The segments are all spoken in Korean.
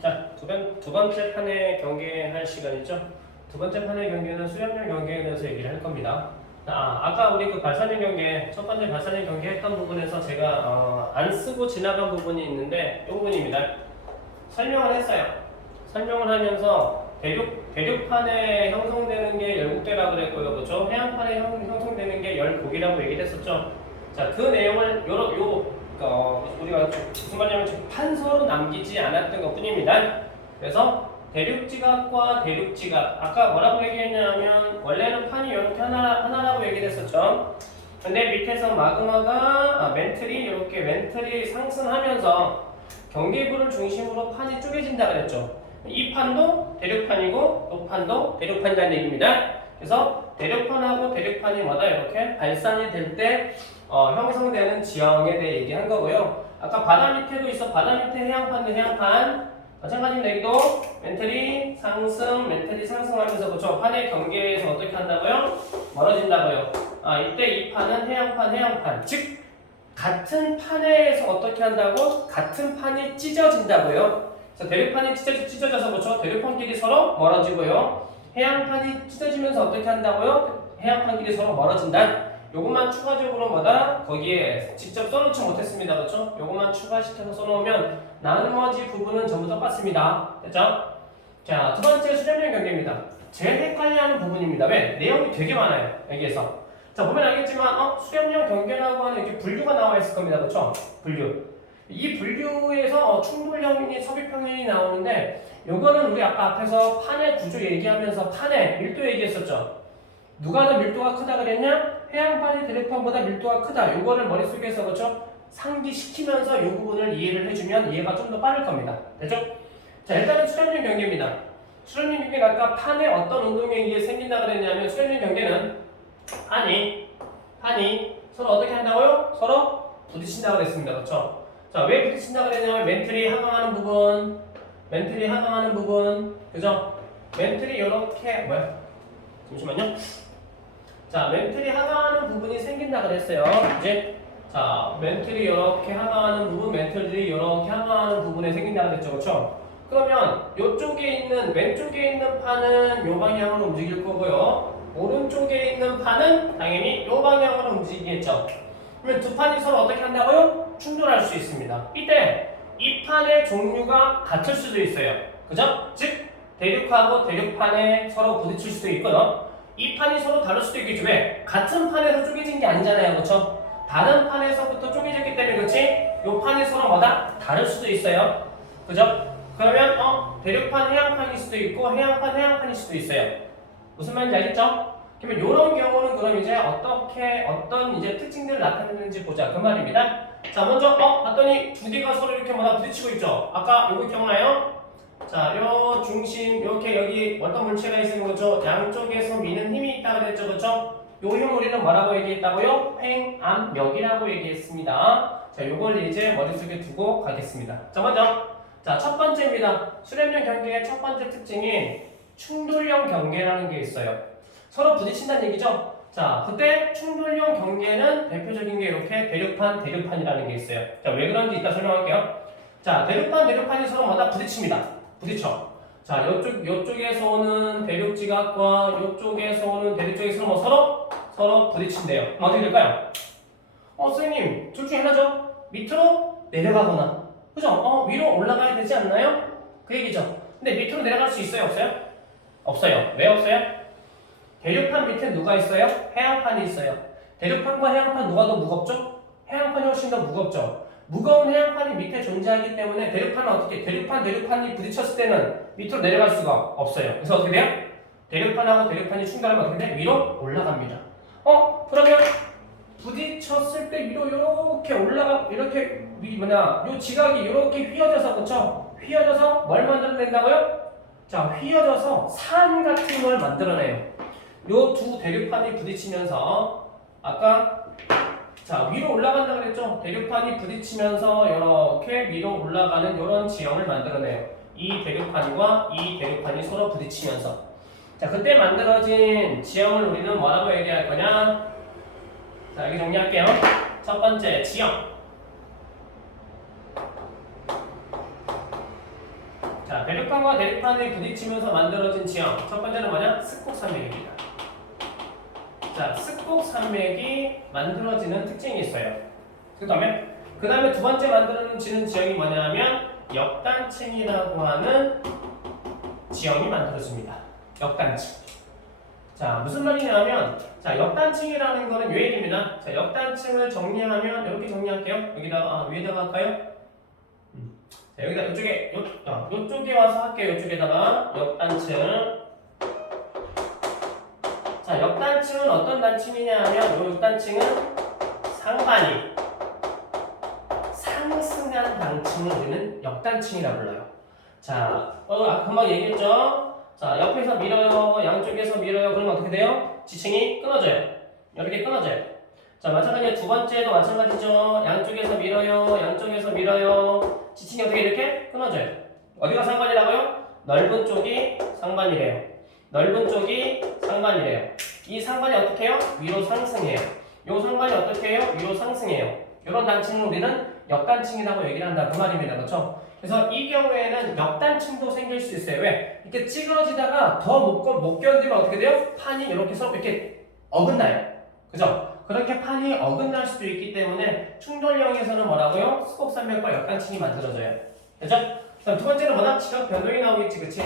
자, 두 번째 판의 경계할 시간이죠. 두 번째 판의 경계는 수렴용 경계에 대해서 얘기를 할 겁니다. 아까 우리 그 발사능 경계, 첫 번째 발사능 경계 했던 부분에서 제가 안 쓰고 지나간 부분이 있는데 이 부분입니다. 설명을 했어요. 설명을 하면서 대륙판에 형성되는 게 열국대라고 그랬고요. 그렇죠? 해안판에 형성되는 게 열곡이라고 얘기를 했었죠. 자, 그 내용을 우리가 무슨 말이냐면 판서로 남기지 않았던 것 뿐입니다. 그래서 대륙지각과 대륙지각, 아까 뭐라고 얘기했냐면 원래는 판이 이렇게 하나라고 얘기를 했었죠. 근데 밑에서 마그마가 멘틀이 상승하면서 경계부를 중심으로 판이 쪼개진다 그랬죠. 이 판도 대륙판이고 이 판도 대륙판이라는 얘기입니다. 그래서 대륙판하고 대륙판이 이렇게 발산이 될 때 형성되는 지형에 대해 얘기한 거고요. 아까 바다 밑에도 있어. 바다 밑에 해양판 대 해양판. 마찬가지로 여기도 멘틀이 상승하면서 그쵸? 판의 경계에서 어떻게 한다고요? 멀어진다고요. 이때 이 판은 해양판. 즉 같은 판에서 어떻게 한다고? 같은 판이 찢어진다고요. 그래서 대륙판이 찢어져서 그렇죠? 대륙판끼리 서로 멀어지고요. 해양판이 찢어지면서 어떻게 한다고요? 해양판끼리 서로 멀어진다. 요것만 추가적으로 거기에 직접 써놓지 못했습니다. 그렇죠? 요것만 추가시켜서 써놓으면 나머지 부분은 전부 똑같습니다. 됐죠? 자, 두 번째 수렴용 경계입니다. 제일 헷갈려하는 부분입니다. 왜? 내용이 되게 많아요. 여기에서. 자, 보면 알겠지만 수렴용 경계라고 하는 이렇게 분류가 나와 있을 겁니다. 그렇죠? 분류. 이 분류에서 충돌형이니 섭입형이 나오는데 요거는 우리 아까 앞에서 판의 구조 얘기하면서 판의 밀도 얘기했었죠. 누가 더 밀도가 크다 그랬냐? 해양판이 대륙판보다 밀도가 크다. 요거를 머릿속에서 그렇죠? 상기시키면서 이 부분을 이해를 해주면 이해가 좀 더 빠를 겁니다. 됐죠? 자, 일단은 수렴용 경계입니다. 수렴용 경계가 아까 판에 어떤 운동량이 생긴다 그랬냐면 수렴용 경계는 판이 서로 어떻게 한다고요? 서로 부딪힌다고 그랬습니다. 그렇죠? 자, 왜 부딪힌다고 그랬냐면 멘틀이 하강하는 부분, 그죠? 멘틀이 이렇게 잠시만요. 자, 멘틀이 하강하는 부분이 생긴다 그랬어요. 이제 자, 멘틀이 이렇게 하강하는 부분, 멘틀들이 이렇게 하강하는 부분에 생긴다 그랬죠. 그렇죠? 그러면 왼쪽에 있는 판은 이 방향으로 움직일 거고요. 오른쪽에 있는 판은 당연히 이 방향으로 움직이겠죠. 그러면 두 판이 서로 어떻게 한다고요? 충돌할 수 있습니다. 이때 이 판의 종류가 같을 수도 있어요. 그죠? 즉 대륙하고 대륙판에 서로 부딪힐 수도 있거든. 이 판이 서로 다를 수도 있겠죠. 왜? 같은 판에서 쪼개진 게 아니잖아요. 그렇죠? 다른 판에서부터 쪼개졌기 때문에 그렇지? 이 판이 서로 다를 수도 있어요. 그죠? 그러면 대륙판 해양판일 수도 있고 해양판 해양판일 수도 있어요. 무슨 말인지 알겠죠? 그러면 이런 경우는 그럼 이제 어떤 이제 특징들을 나타내는지 보자. 그 말입니다. 자, 먼저 봤더니 두 개가 서로 이렇게 부딪히고 있죠. 아까 요거 기억나요? 자, 요 중심 이렇게 여기 어떤 물체가 있으면 그렇죠? 양쪽에서 미는 힘이 있다 그랬죠. 그렇죠? 요 힘 우리는 뭐라고 얘기했다고요? 횡압력이라고 얘기했습니다. 자, 요걸 이제 머릿속에 두고 가겠습니다. 자, 먼저 첫 번째입니다. 수렴용 경계의 첫 번째 특징이 충돌형 경계라는 게 있어요. 서로 부딪힌다는 얘기죠. 자, 그때 충돌형 경계는 대표적인 게 이렇게 대륙판이라는 게 있어요. 자, 왜 그런지 이따 설명할게요. 자, 대륙판이 서로 부딪힙니다. 부딪혀. 자, 요쪽에서 오는 대륙지각과 요쪽에서 오는 대륙지각이 서로 부딪힌대요. 어떻게 될까요? 선생님, 둘 중에 하나죠? 밑으로 내려가거나, 그죠? 위로 올라가야 되지 않나요? 그 얘기죠. 근데 밑으로 내려갈 수 있어요? 없어요? 없어요. 왜 없어요? 대륙판 밑에 누가 있어요? 해양판이 있어요. 대륙판과 해양판 누가 더 무겁죠? 해양판이 훨씬 더 무겁죠. 무거운 해양판이 밑에 존재하기 때문에 대륙판이 부딪혔을 때는 밑으로 내려갈 수가 없어요. 그래서 어떻게 돼요? 대륙판하고 대륙판이 충돌하면 어떻게 돼? 위로 올라갑니다. 그러면 부딪혔을 때 위로 이렇게 요 지각이 이렇게 휘어져서, 그쵸? 휘어져서 뭘 만들어낸다고요? 자, 휘어져서 산 같은 걸 만들어내요. 요 두 대륙판이 부딪히면서 아까 위로 올라간다 그랬죠? 대륙판이 부딪히면서 이렇게 위로 올라가는 이런 지형을 만들어내요. 이 대륙판과 이 대륙판이 서로 부딪히면서. 자, 그때 만들어진 지형을 우리는 뭐라고 얘기할 거냐? 자, 여기 정리할게요. 첫 번째, 지형. 자, 자, 대륙판과 대륙판이 부딪히면서 만들어진 지형. 첫 번째는 뭐냐? 습곡산맥입니다. 자, 습곡산맥이 만들어지는 특징이 있어요. 그 다음에 두 번째 만들어지는 지형이 뭐냐면 역단층이라고 하는 지형이 만들어집니다. 역단층. 자, 무슨 말이냐면, 자, 역단층이라는 거는 요 얘기입니다. 자, 역단층을 정리하면 이렇게 정리할게요. 여기다가 위에다가 할까요? 자, 여기다 요쪽에 와서 할게요. 요쪽에다가 역단층. 자, 역단층은 어떤 단층이냐 하면 요 역단층은 상반이 상승한 단층을 우리는 역단층이라고 불러요. 자, 금방 얘기했죠? 자, 옆에서 밀어요, 양쪽에서 밀어요. 그러면 어떻게 돼요? 지층이 끊어져요. 이렇게 끊어져요. 자, 마찬가지로 두 번째도 마찬가지죠. 양쪽에서 밀어요, 양쪽에서 밀어요. 지층이 어떻게 이렇게 끊어져요. 어디가 상반이라고요? 넓은 쪽이 상반이래요. 넓은 쪽이 상반이래요. 이 상반이 어떻게 해요? 위로 상승해요. 요 상반이 어떻게 해요? 위로 상승해요. 이런 단층을 우리는 역단층이라고 얘기를 한다. 그 말입니다. 그렇죠? 그래서 이 경우에는 역단층도 생길 수 있어요. 왜? 이렇게 찌그러지다가 더 못 견디면 어떻게 돼요? 판이 이렇게 서로 이렇게 어긋나요. 그죠? 그렇게 판이 어긋날 수도 있기 때문에 충돌형에서는 뭐라고요? 습곡산맥과 역단층이 만들어져요. 그죠? 그다음 두 번째는 뭐다? 지각 변동이 나오겠지. 그치?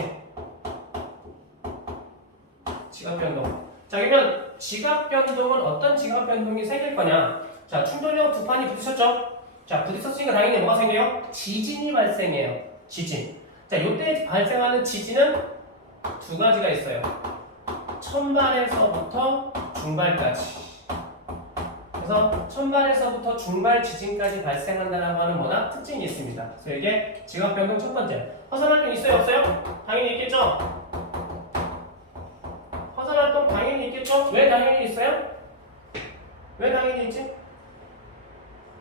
지각 변동. 자, 그러면 지각 변동은 어떤 지각 변동이 생길 거냐? 자, 충돌형 두 판이 부딪혔죠? 자, 부딪혔으니까 당연히 뭐가 생겨요? 지진이 발생해요. 지진. 자, 이때 발생하는 지진은 두 가지가 있어요. 천발에서부터 중발까지. 그래서 천발에서부터 중발 지진까지 발생한다라고 하는 뭐나 특징이 있습니다. 그래서 이게 지각 변동 첫 번째. 화산 활동 있어요, 없어요? 당연히 있겠죠. 화산 활동 당연히 있겠죠. 왜 당연히 있어요? 왜 당연히 있지?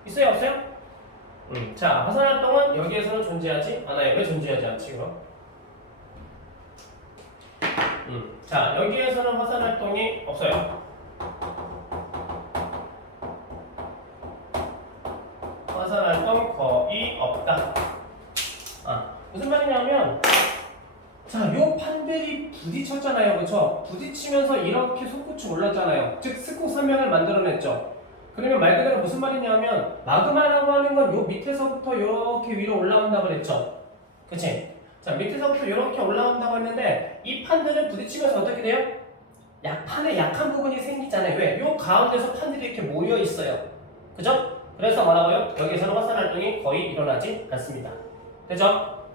있어요, 없어요? 자, 화산 활동은 여기에서는 존재하지 않아요. 왜 존재하지 않지, 그럼? 자, 여기에서는 화산 활동이 없어요. 화산 활동 거의 없다. 무슨 말이냐면, 자, 요 판들이 부딪혔잖아요, 그쵸? 부딪히면서 이렇게 솟구쳐 올랐잖아요. 즉, 습곡산맥을 만들어냈죠. 그러면 말 그대로 무슨 말이냐면 마그마라고 하는 건 요 밑에서부터 이렇게 위로 올라온다고 그랬죠. 그치? 자, 밑에서부터 이렇게 올라온다고 했는데 이 판들은 부딪히면서 어떻게 돼요? 판에 약한 부분이 생기잖아요. 왜? 요 가운데서 판들이 이렇게 모여 있어요. 그죠? 그래서 뭐라고요? 여기서는 화산 활동이 거의 일어나지 않습니다. 그죠?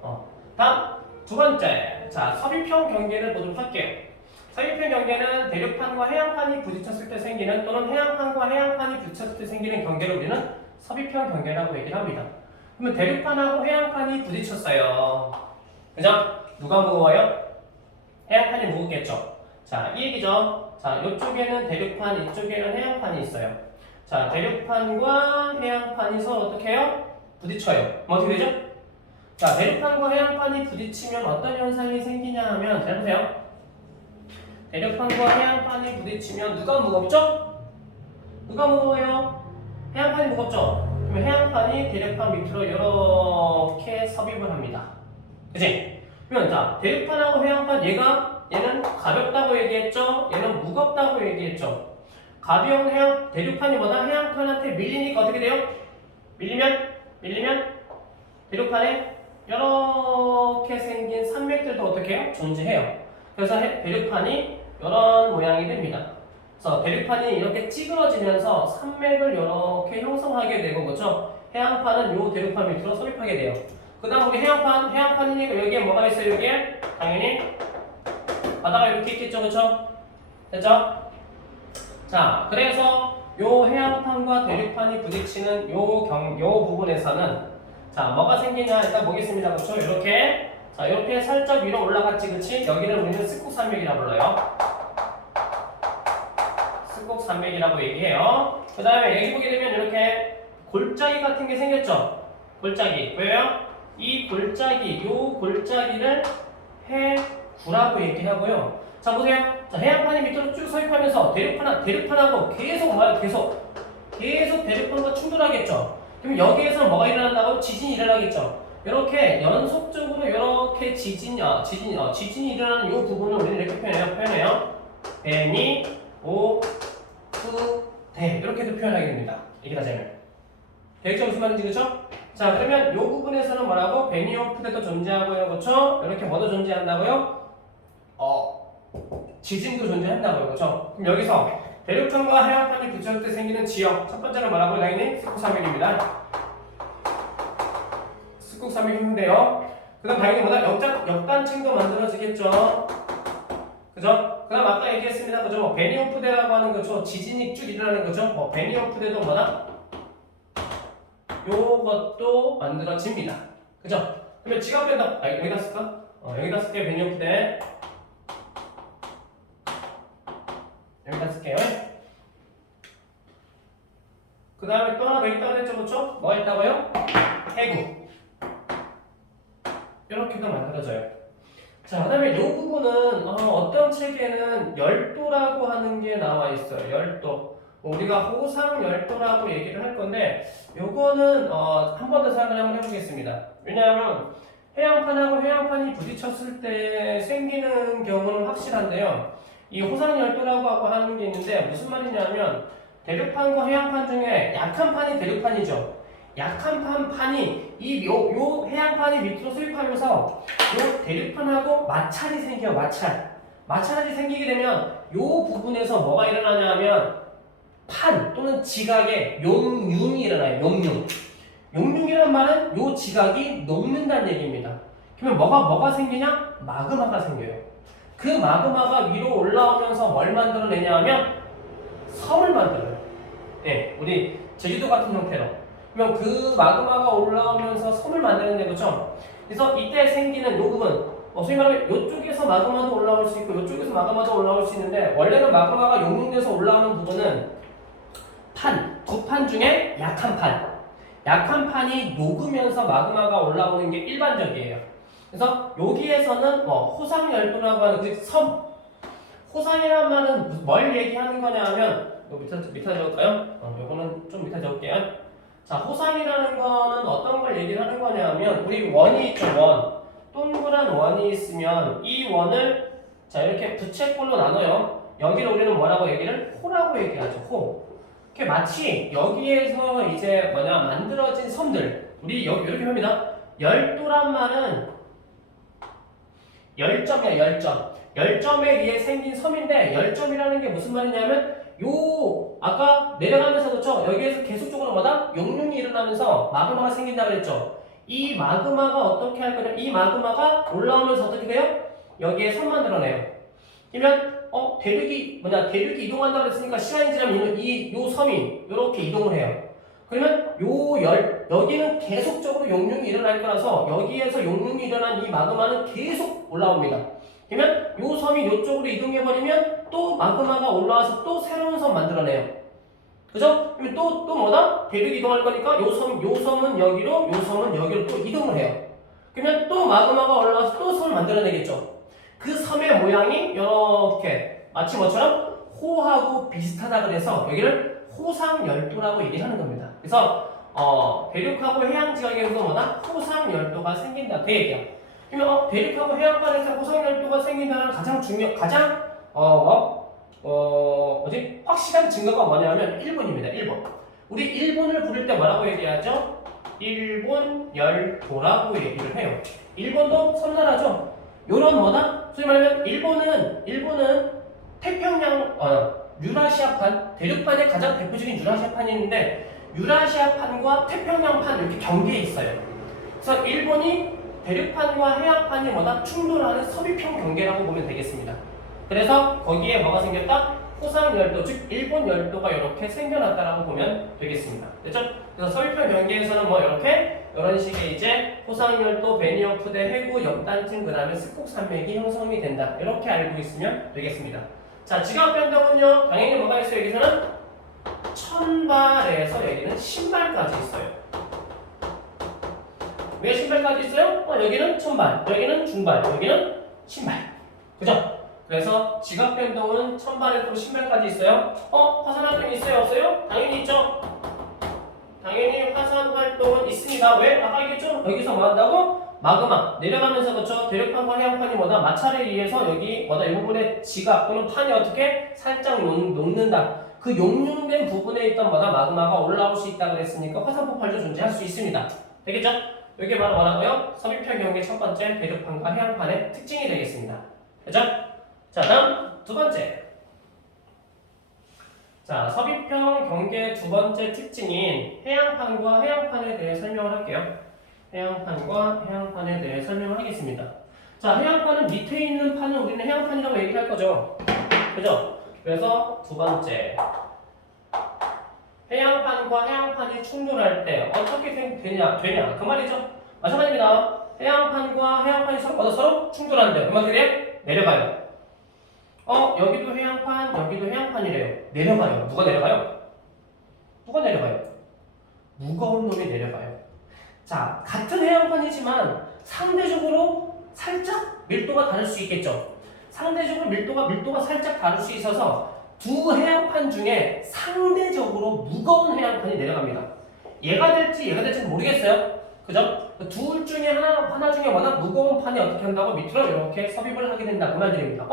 다음 두 번째. 자, 섭입형 경계를 보도록 할게요. 섭입형 경계는 대륙판과 해양판이 부딪혔을 때 생기는 또는 해양판과 해양판이 부딪혔을 때 생기는 경계를 우리는 섭입형 경계라고 얘기를 합니다. 그러면 대륙판하고 해양판이 부딪혔어요. 그죠? 누가 무거워요? 해양판이 무겁겠죠. 자, 이 얘기죠. 자, 이쪽에는 대륙판, 이쪽에는 해양판이 있어요. 자, 대륙판과 해양판이 서로 어떻게 해요? 부딪혀요. 뭐 어떻게 되죠? 자, 대륙판과 해양판이 부딪히면 어떤 현상이 생기냐 하면 잘 보세요. 대륙판과 해양판이 부딪히면 누가 무겁죠? 누가 무거워요? 해양판이 무겁죠? 그러면 해양판이 대륙판 밑으로 이렇게 섭입을 합니다. 그치? 그러면 자, 대륙판하고 해양판 얘는 가볍다고 얘기했죠? 얘는 무겁다고 얘기했죠? 가벼운 대륙판이 뭐다? 해양판한테 밀리니까 어떻게 돼요? 밀리면 대륙판에 이렇게 생긴 산맥들도 어떻게 해요? 존재해요. 그래서 대륙판이 이런 모양이 됩니다. 그래서 대륙판이 이렇게 찌그러지면서 산맥을 이렇게 형성하게 되고, 그렇죠? 해양판은 이 대륙판 밑으로 섭입하게 돼요. 그 다음 우리 해양판이니까 여기에 뭐가 있어요? 여기에 당연히 바다가 이렇게 있겠죠, 그렇죠? 됐죠? 자, 그래서 요 해양판과 대륙판이 부딪히는 요 부분에서는 자, 뭐가 생기냐 일단 보겠습니다. 그렇죠? 이렇게 자, 이렇게 살짝 위로 올라갔지, 그치? 여기를 우리는 습곡산맥이라고 불러요. 습곡산맥이라고 얘기해요. 그 다음에 여기 보게 되면 이렇게 골짜기 같은 게 생겼죠? 골짜기. 왜요? 이 골짜기, 요 골짜기를 해구라고 얘기하고요. 자, 보세요. 자, 해양판이 밑으로 쭉 서입하면서 대륙판하고 계속 대륙판과 충돌하겠죠? 그럼 여기에서 뭐가 일어난다고? 지진이 일어나겠죠? 이렇게 연속적으로 이렇게 지진이 일어나는 이 부분을 우리는 이렇게 표현해요. 베니, 오, 푸, 데 이렇게도 표현하게 됩니다. 이게 다자면 되겠죠? 무슨 말인지 그렇죠? 자 그러면 이 부분에서는 뭐라고? 베니, 오, 푸, 데도 존재하고요. 그렇죠? 이렇게 뭐도 존재한다고요? 지진도 존재한다고요. 그렇죠? 그럼 여기서 대륙판과 해안판이 부딪힐 때 생기는 지역 첫 번째는 뭐라고? 당연히 스쿠사밀입니다. 스쿠사밀인데요. 그 다음 당연히 뭐다? 역단층도 만들어지겠죠. 그죠? 그 다음 아까 얘기했습니다. 그죠? 뭐 베니오프데라고 하는 거죠. 지진이 쭉 일어나는 거죠. 뭐 베니오프데도 뭐다? 요것도 만들어집니다. 그죠? 그러면 지각변동 여기다 쓸까? 여기다 쓸게요. 베니오프데 여기다 쓸게요. 그 다음에 또 하나 더 있다고 그랬죠. 그렇죠? 뭐가 있다고요? 해구 이렇게도 만들어져요. 자, 그 다음에 이 부분은 어떤 책에는 열도라고 하는 게 나와 있어요. 열도. 우리가 호상 열도라고 얘기를 할 건데 요거는 한 번 더 생각을 한번 해보겠습니다. 왜냐하면 해양판하고 해양판이 부딪혔을 때 생기는 경우는 확실한데요. 이 호상 열도라고 하는 게 있는데 무슨 말이냐면 대륙판과 해양판 중에 약한 판이 대륙판이죠. 약한 판이 요 해양판이 밑으로 수입하면서 요 대륙판하고 마찰이 생겨요. 마찰이 생기게 되면 요 부분에서 뭐가 일어나냐면 판 또는 지각에 용융이 일어나요. 용융이란 말은 요 지각이 녹는다는 얘기입니다. 그러면 뭐가 생기냐? 마그마가 생겨요. 그 마그마가 위로 올라오면서 뭘 만들어내냐 하면 섬을 만들어요. 네, 우리 제주도 같은 형태로. 그러면 그 마그마가 올라오면서 섬을 만드는데 그렇죠? 그래서 이때 생기는 요 부분 소위 말하면 이쪽에서 마그마도 올라올 수 있고 이쪽에서 마그마도 올라올 수 있는데 원래는 마그마가 용융돼서 올라오는 부분은 두 판 중에 약한 판이 녹으면서 마그마가 올라오는 게 일반적이에요. 그래서 여기에서는 호상열도라고 하는 그 섬 호상이란 말은 뭘 얘기하는 거냐 하면 밑에 적을까요? 요거는 좀 밑에 적을게요. 자, 호상이라는 거는 어떤 걸 얘기를 하는 거냐 하면 우리 원이 있죠. 원 동그란 원이 있으면 이 원을 자 이렇게 부채꼴로 나눠요. 여기를 우리는 뭐라고 얘기를? 호라고 얘기하죠. 호. 이렇게 마치 여기에서 이제 만들어진 섬들 우리 여기 이렇게 합니다. 열도란 말은 열점이야. 열점에 의해 생긴 섬인데 열점이라는 게 무슨 말이냐면 아까 내려가면서 그렇죠? 여기에서 계속적으로 용융이 일어나면서 마그마가 생긴다 그랬죠? 이 마그마가 어떻게 할 거냐? 이 마그마가 올라오면서 어떻게 돼요? 여기에 섬 만들어내요. 그러면 대륙이 이동한다고 했으니까 시간이 지나면 요 섬이 이렇게 이동을 해요. 그러면 여기는 계속적으로 용융이 일어날 거라서 여기에서 용융이 일어난 이 마그마는 계속 올라옵니다. 그러면 요 섬이 이쪽으로 이동해버리면 또 마그마가 올라와서 또 새로운 섬 만들어내요. 그죠? 그러면 또 뭐다? 대륙이 이동할 거니까 요 섬은 여기로, 요 섬은 여기로 또 이동을 해요. 그러면 또 마그마가 올라와서 또 섬을 만들어내겠죠. 그 섬의 모양이 이렇게 마치 뭐처럼 호하고 비슷하다 그래서 여기를 호상열도라고 얘기하는 겁니다. 그래서 대륙하고 해양 지역에서 호상열도가 생긴다 그 얘기야. 그러면 대륙하고 해양판에서 호상열도가 생긴다는 확실한 증거가 뭐냐면 일본입니다. 우리 일본을 부를 때 뭐라고 얘기하죠? 일본열도라고 얘기를 해요. 일본도 섬나라죠. 요런 소위 말하면 일본은 태평양 유라시아판 대륙판의 가장 대표적인 유라시아판이 있는데 유라시아판과 태평양판 이렇게 경계에 있어요. 그래서 일본이 대륙판과 해양판이 충돌하는 섭입형 경계라고 보면 되겠습니다. 그래서 거기에 뭐가 생겼다? 호상열도, 즉 일본 열도가 이렇게 생겨났다라고 보면 되겠습니다. 됐죠? 그래서 섭입형 경계에서는 이런 식의 이제 호상열도, 베니어프데, 해구, 역단층, 그 다음에 스콕산맥이 형성이 된다. 이렇게 알고 있으면 되겠습니다. 자, 지각변동은요, 당연히 뭐가 있어요? 여기서는 천발에서 여기는 신발까지 있어요. 왜 신발까지 있어요? 여기는 천발, 여기는 중발, 여기는 신발. 그죠? 그래서 지각변동은 천발에서 신발까지 있어요. 화산화병 있어요? 없어요? 당연히 있죠? 당연히 화산 활동은 있습니다. 왜? 아까 얘기했죠? 여기서 뭐 한다고? 마그마 내려가면서 그쵸? 대륙판과 해양판이 뭐다? 마찰에 의해서 여기 뭐다? 이 부분에 지각 또는 판이 어떻게 살짝 녹는다. 그 용융된 부분에 있던 뭐다? 마그마가 올라올 수 있다고 그랬으니까 화산 폭발도 존재할 수 있습니다. 되겠죠? 이게 바로 뭐라고요? 섭입형 경계 첫 번째 대륙판과 해양판의 특징이 되겠습니다. 그죠? 자, 다음 두 번째. 자, 섭입형 경계 두 번째 특징인 해양판과 해양판에 대해 설명을 할게요. 해양판과 해양판에 대해 설명을 하겠습니다. 자, 해양판은 밑에 있는 판은 우리는 해양판이라고 얘기할 거죠. 그죠? 그래서 두 번째. 해양판과 해양판이 충돌할 때 어떻게 되냐? 그 말이죠. 마찬가지입니다. 해양판과 해양판이 서로 충돌하는데 그 말이 내려가요. 여기도 해양판, 여기도 해양판이래요. 내려가요. 누가 내려가요? 누가 내려가요? 무거운 놈이 내려가요. 자, 같은 해양판이지만 상대적으로 살짝 밀도가 다를 수 있겠죠. 상대적으로 밀도가 살짝 다를 수 있어서 두 해양판 중에 상대적으로 무거운 해양판이 내려갑니다. 얘가 될지 모르겠어요. 그죠? 둘 중에 하나 중에 워낙 무거운 판이 어떻게 한다고 밑으로 이렇게 섭입을 하게 된다. 그 말들입니다.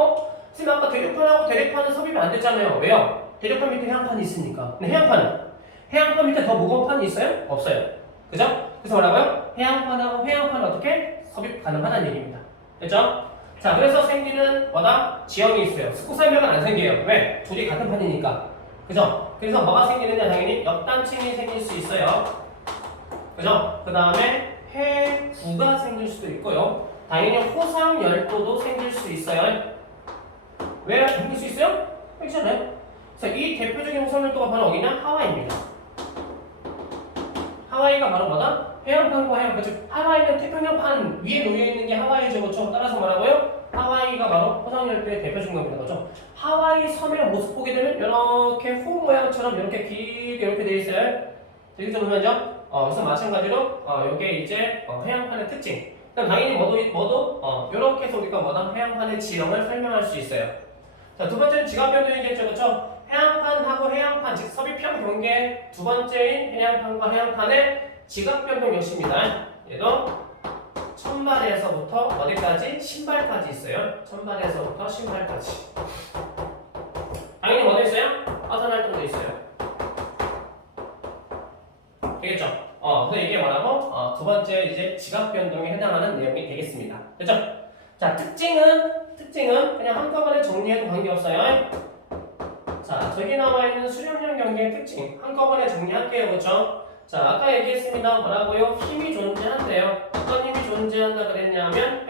선생님 아까 대륙판하고 대륙판은 섭입이 안 됐잖아요. 왜요? 대륙판 밑에 해양판이 있으니까. 근데 해양판 밑에 더 무거운 판이 있어요? 없어요. 그죠? 그래서 뭐라고요? 해양판하고 해양판은 어떻게 섭입 가능하다는 얘기입니다. 됐죠? 자, 그래서 생기는 뭐다? 지형이 있어요. 스쿠살명은 안 생겨요. 왜? 둘이 같은 판이니까. 그죠? 그래서 뭐가 생기느냐? 당연히 역단층이 생길 수 있어요. 그죠? 그 다음에 해구가 생길 수도 있고요. 당연히 호상열도도 생길 수 있어요. 왜 생길 수 있어요? 생기잖아요. 그래서 이 대표적인 호상열도가 바로 어디냐? 하와이입니다. 하와이가 바로 뭐다? 해양판과 해양판, 즉 하와이는 태평양판 위에 놓여있는 게 하와이죠. 그렇죠? 따라서 뭐라고요? 하와이가 바로 호상열도의 대표적인 겁니다. 그렇죠? 하와이 섬의 모습 보게 되면 이렇게 호 모양처럼 이렇게 길게 이렇게 되어 있어요. 이렇게 좀 보면요. 그래서 마찬가지로 이게 이제 해양판의 특징. 그럼 당연히 뭐도 이렇게 해서 우리가 뭐다? 해양판의 지형을 설명할 수 있어요. 자, 두 번째는 지각변도 얘기했죠. 그렇죠? 해양판하고 해양판, 즉 섭입형 경계 두 번째인 해양판과 해양판의 지각변동 역시입니다. 얘도 천발에서부터 어디까지? 신발까지 있어요. 천발에서부터 신발까지. 당연히 뭐도 있어요? 화산활동도 있어요. 되겠죠? 그래서 이게 뭐라고? 두 번째 이제 지각변동에 해당하는 내용이 되겠습니다. 됐죠? 자, 특징은 그냥 한꺼번에 정리해도 관계없어요. 자, 저기 나와 있는 수렴형 경계의 특징 한꺼번에 정리할게요. 그렇죠? 자, 아까 얘기했습니다. 뭐라고요? 힘이 존재한대요. 어떤 힘이 존재한다 그랬냐면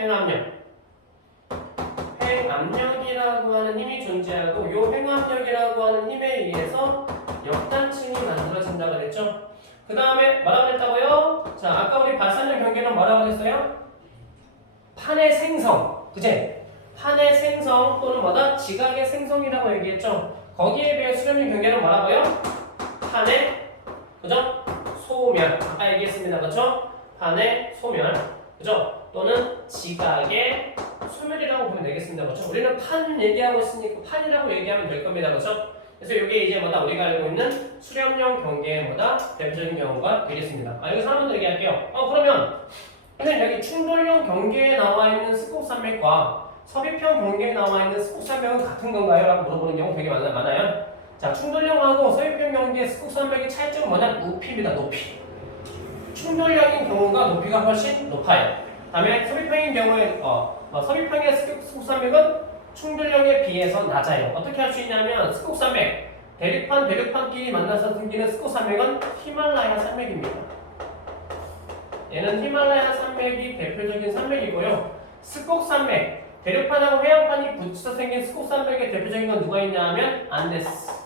횡압력이라고 하는 힘이 존재하고 요 횡압력이라고 하는 힘에 의해서 역단층이 만들어진다 그랬죠? 그 다음에 뭐라고 그랬다고요? 자, 아까 우리 발산력 경계는 뭐라고 그랬어요? 판의 생성, 그제? 판의 생성 또는 뭐다? 지각의 생성이라고 얘기했죠? 거기에 비해 수렴형 경계는 뭐라고요? 판의, 그죠? 소멸, 아까 얘기했습니다. 그죠? 판의 소멸, 그죠? 또는 지각의 소멸이라고 보면 되겠습니다. 그죠? 우리는 판 얘기하고 있으니까 판이라고 얘기하면 될 겁니다. 그죠? 그래서 이게 이제 뭐다? 우리가 알고 있는 수렴형 경계의 뭐다? 대표적인 경우가 되겠습니다. 여기서 하나 더 얘기할게요. 그러면 선생님 여기 충돌형 경계에 나와 있는 스콕산맥과 섭입형 경계에 나와 있는 스콕산맥은 같은 건가요? 라고 물어보는 경우 되게 많아요. 자, 충돌형하고 섭입형 경계의 스콕산맥의 차이점은 뭐냐? 높이입니다. 높이. 충돌형인 경우가 높이가 훨씬 높아요. 다음에 섭입형인 경우에 섭입형의 스콕산맥은 충돌형에 비해서 낮아요. 어떻게 할 수 있냐면 스콕산맥, 대륙판끼리 만나서 생기는 스콕산맥은 히말라야 산맥입니다. 얘는 히말라야 산맥이 대표적인 산맥이고요. 스콕산맥, 대륙판하고 해양판이 붙여서 생긴 스콕산맥의 대표적인 건 누가 있냐면 안데스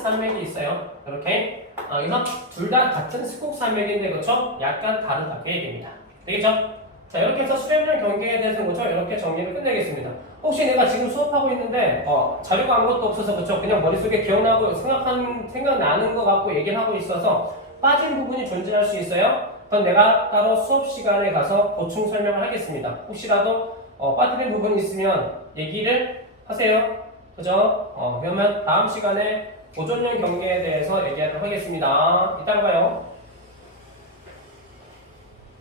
산맥이 있어요. 이렇게 그래서 둘 다 같은 스콕산맥인데 그렇죠? 약간 다르다고 얘기합니다. 되겠죠? 자, 이렇게 해서 수렴형 경계에 대해서 그렇죠? 이렇게 정리를 끝내겠습니다. 혹시 내가 지금 수업하고 있는데 자료가 아무것도 없어서 그렇죠? 그냥 머릿속에 기억나고 생각나는 것 같고 얘기를 하고 있어서 빠진 부분이 존재할 수 있어요. 그건 내가 따로 수업 시간에 가서 보충 설명을 하겠습니다. 혹시라도 빠뜨린 부분이 있으면 얘기를 하세요. 그죠? 그러면 다음 시간에 보존형 경계에 대해서 얘기하도록 하겠습니다. 이따가 봐요.